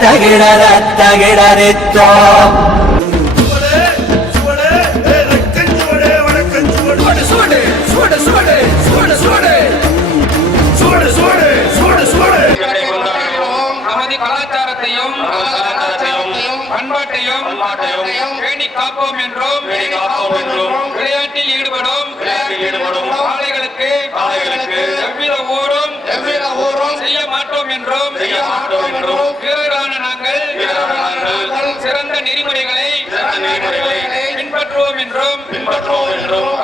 தகிடரத்தகிடரித்தோ பேணி காப்போம் என்றும் விளையாட்டில் ஈடுபடும் ஆலைகளுக்கு எவ்வித ஊரும் செய்ய மாட்டோம் என்றும் வீரரான நாங்கள் சிறந்த நெறிமுறைகளை பின்பற்றுவோம் என்றும்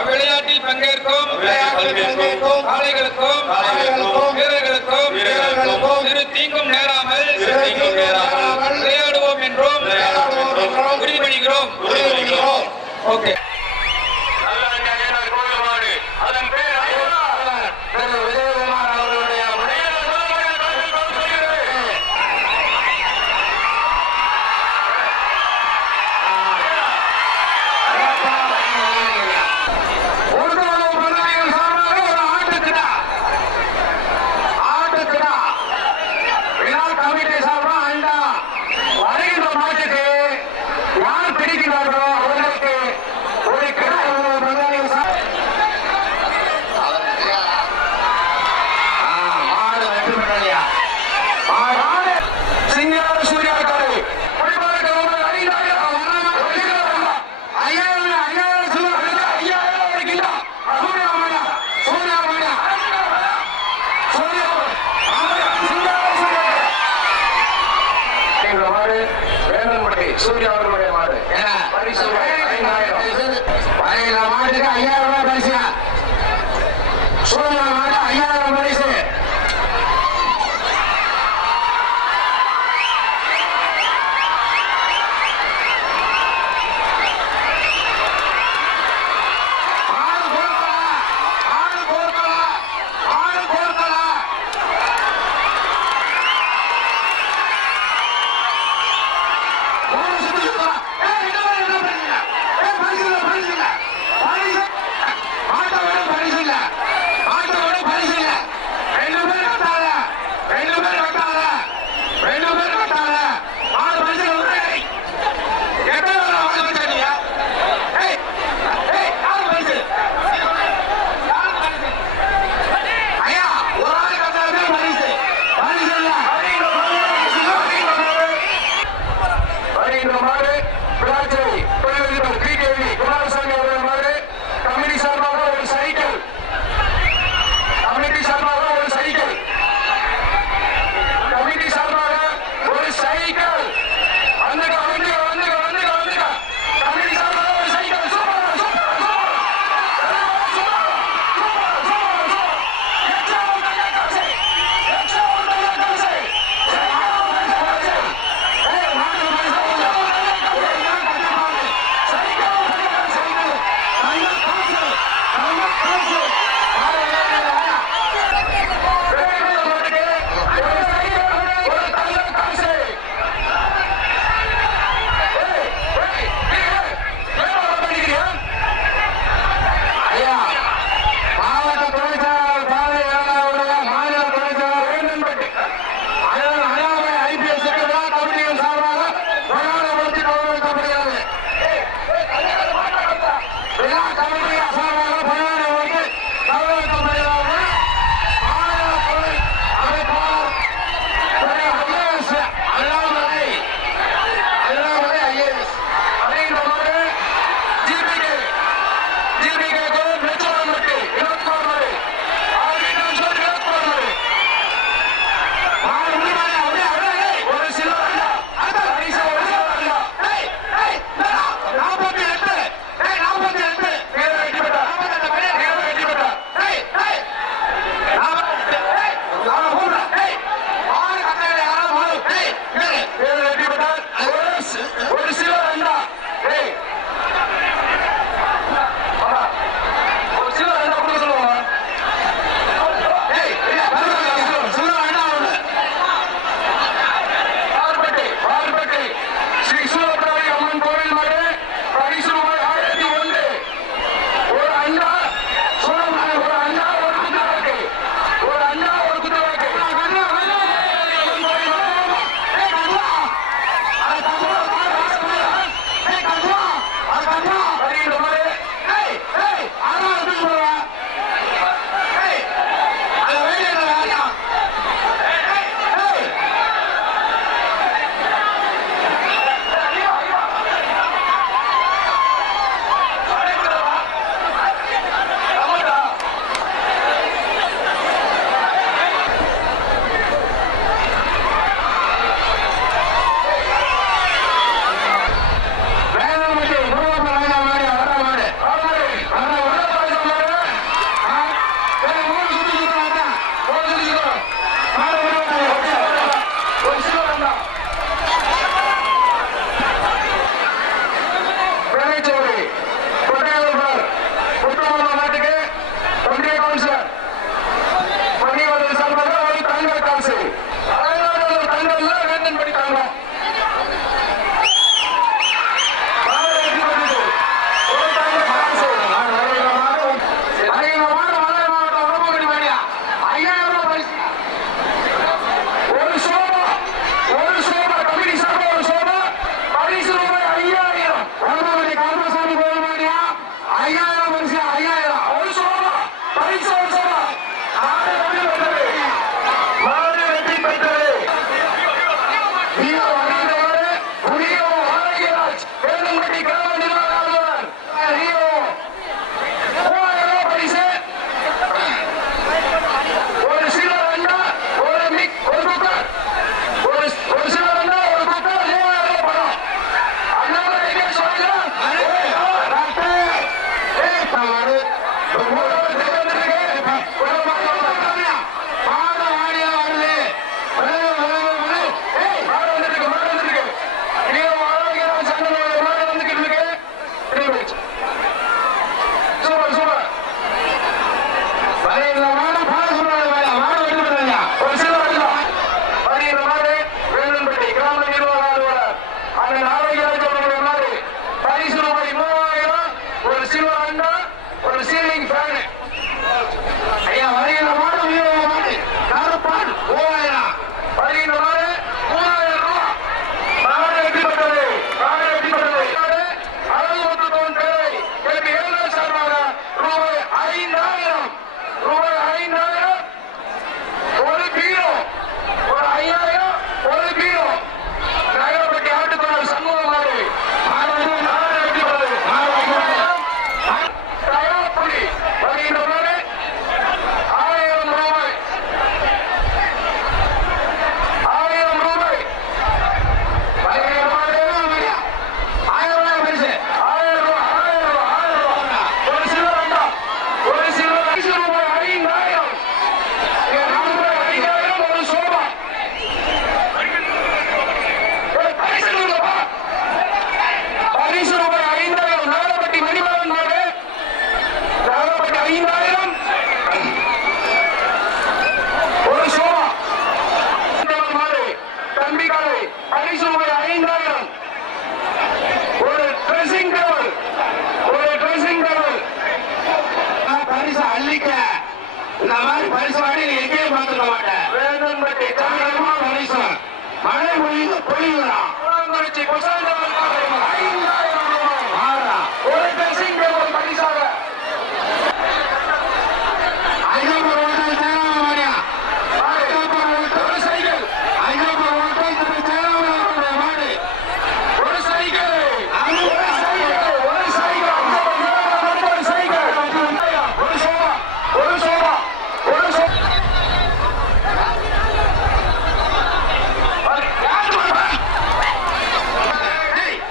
விளையாட்டில் பங்கேற்கும் ஆலைகளுக்கும் வீரர்களுக்கும் சிறு தீங்கும் நேராமல் விளையாடுவோம் என்றும் உறுதிமொழிகிறோம். ஓகே. அதன் பேர் விஜயகுமார் அவர்களுடைய சூர்யா அவர்களுடைய மாடு பரிசு 5000 மாட்டுக்கு 5000 ரூபாய் பரிசு. சூர்யா மாடு 5000 பரிசு. சில்வர் அண்டா, ஒரு சீலிங் ஃபேன். ஐயா வருகிற மாடு வீர மாடு கருப்பான் 3000. வருகிற மாடு 3000 ரூபாய். மாடு வெற்றி பெற்றது. மாடு வெற்றி பெற்றது. அழகுமுத்து தோன் பேரை கேபி ஏழுநாள் சார்பாக ரூபாய் 5000. ரூபாய் 5000. ஒரு பீரோ, ஒரு 5000, ஒரு பீரோ. நகரப்பட்டி ஆட்டுக்குள்ள சமூக மாடு தயாப்புலி வருகின்ற மாடு 1000 ரூபாய். 1000 ரூபாய். வருகின்ற மாடு 1000 ரூபாய் பரிசு. 1000 ரூபாய். 1000 ரூபாய். 1000 ரூபாய். ஒரு சில்வர் அண்டா, ஒரு சில்வர் ரூபாய் 5000. ரூபாய் 5000. ஒரு சோபா. பரிசு ரூபாய் 5000. நாகப்பட்டி மணிமகன் மாடு. நாகப்பட்டி 5000. ஒரு சோபா மாடு தம்பிக்காலை. பரிசு ரூபாய் 5000. ஒரு ட்ரெஸ்ஸிங் டேபிள். ஒரு ட்ரெஸ்ஸிங் டேபிள். பரிசு அள்ளிக்க. இந்த மாதிரி பரிசு வாடி எங்கேயும் பார்த்துக்க மாட்டேன். வேதன்பட்டி தாராளமா பரிசு. மழை பொழிவு பொழிவுதான். குளங்குறிச்சி குசாந்தவன் 5000 ரூபாய். ஒரு ட்ரெஸ்ஸிங் டேபிள் பரிசாக. ஒரு சைக்கிள். ஒரு சைக்கிள். ஒரு சைக்கிள். ஒரு சோபா. ஒரு சோபா. ஒரு சோபா.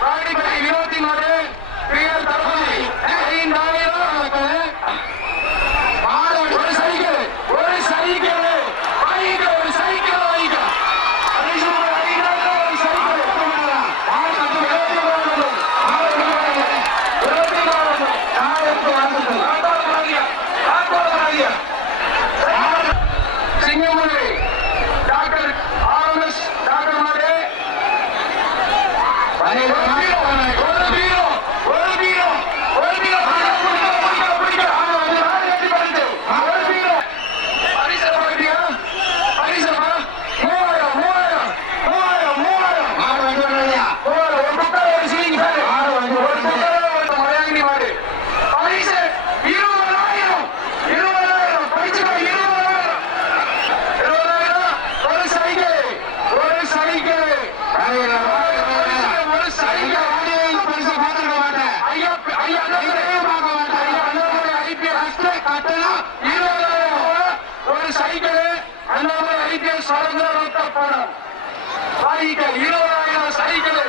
வாடிப்பட்டி வினோத்தி மாடு பிரியர் தளபதி 5000. ஒரு சைக்கிள். ஒரு சைக்கிள். வாங்கிக்க. ஒரு சைக்கிள் வாங்கிக்க. பரிசு ரூபாய் 5000. ஒரு சைக்கிள். சிங்கமுனை டாக்டர் RMS டாக்டர் மாடு. ஒரு பீரோ. ஒரு பீரோ. ஒரு பீரோ. ஒரு பீரோ. பரிசு பாட்டியா? பரிசு 3000. 3000. ஒரு குக்கர், ஒரு சீலிங் ஃபேன். ஒரு குக்கர், ஒரு மலையாண்டி மாடு. பரிசு 20000. 20000. பரிசுக்கு 20000. 20000. ஒரு சைக்கிள். ஒரு சைக்கிள். ஒரு சைக்கிள். பரிசு பார்த்துக்க மாட்டேன். ஐயா ஐயா பார்க்க மாட்டேன். ஐயா அண்ணாமலை IPS கட்டணம் 20000. ஒரு சைக்கிள். அண்ணாமலை IPS சுதந்திர ரத்த பணம் வாங்கிக்க. 20000 சைக்கிள்.